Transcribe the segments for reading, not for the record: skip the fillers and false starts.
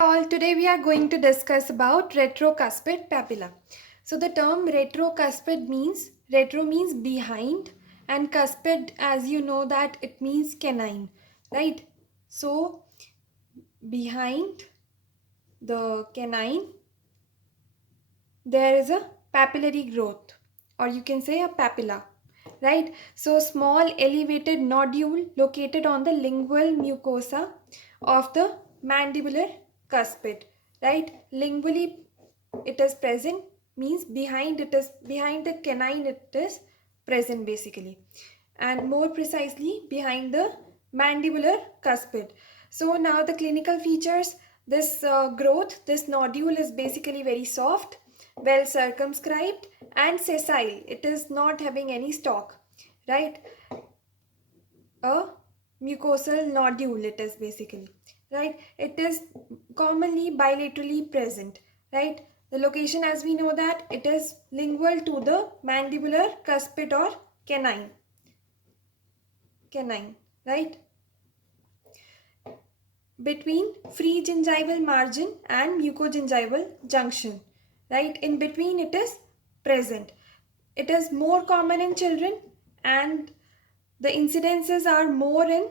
All today we are going to discuss about retrocuspid papilla. So the term retrocuspid means retro means behind and cuspid, as you know, that it means canine, right? So behind the canine there is a papillary growth, or you can say a papilla, right? So small elevated nodule located on the lingual mucosa of the mandibular cuspid, right? Lingually it is present, means behind, it is behind the canine, it is present basically, and more precisely behind the mandibular cuspid. So now the clinical features, this growth, this nodule is basically very soft, well circumscribed and sessile. It is not having any stalk, right? A mucosal nodule it is basically, right? It is commonly bilaterally present, right? The location, as we know, that it is lingual to the mandibular cuspid or canine, right? Between free gingival margin and mucogingival junction, right? In between it is present. It is more common in children, and the incidences are more in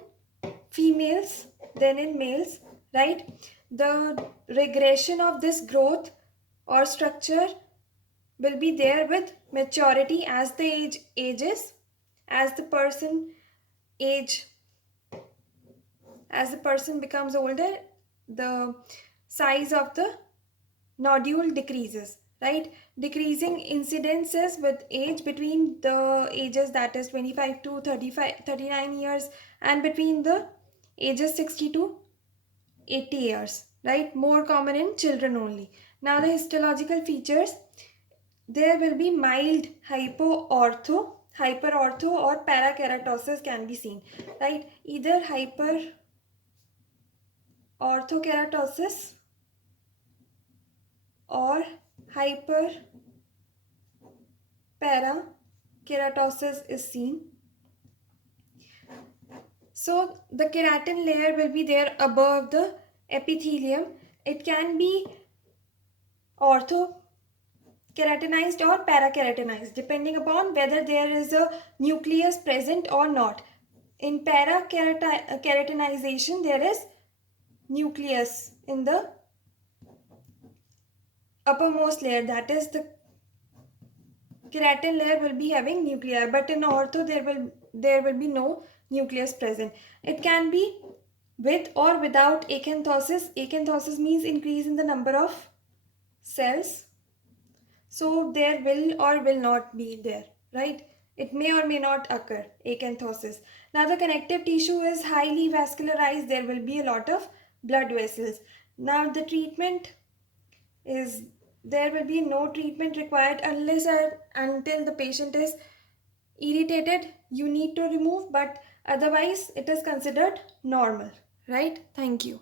females than in males, right? The regression of this growth or structure will be there with maturity as the age ages, as the person age as the person becomes older, the size of the nodule decreases, right? Decreasing incidences with age, between the ages that is 25 to 39 years, and between the ages 60 to 80 years, right? More common in children only. Now the histological features, there will be mild hyperortho or parakeratosis can be seen, right? Either hyperorthokeratosis or hyperparakeratosis is seen. So the keratin layer will be there above the epithelium. It can be orthokeratinized or parakeratinized depending upon whether there is a nucleus present or not. In parakeratinization there is nucleus in the uppermost layer, that is the keratin layer will be having nuclei, but in ortho there will be no nucleus present. It can be with or without acanthosis. Acanthosis means increase in the number of cells, so there will or will not be there, right? It may or may not occur, acanthosis. Now the connective tissue is highly vascularized, there will be a lot of blood vessels. Now the treatment is, there will be no treatment required unless or until the patient is irritated, you need to remove, but otherwise it is considered normal, right? Thank you.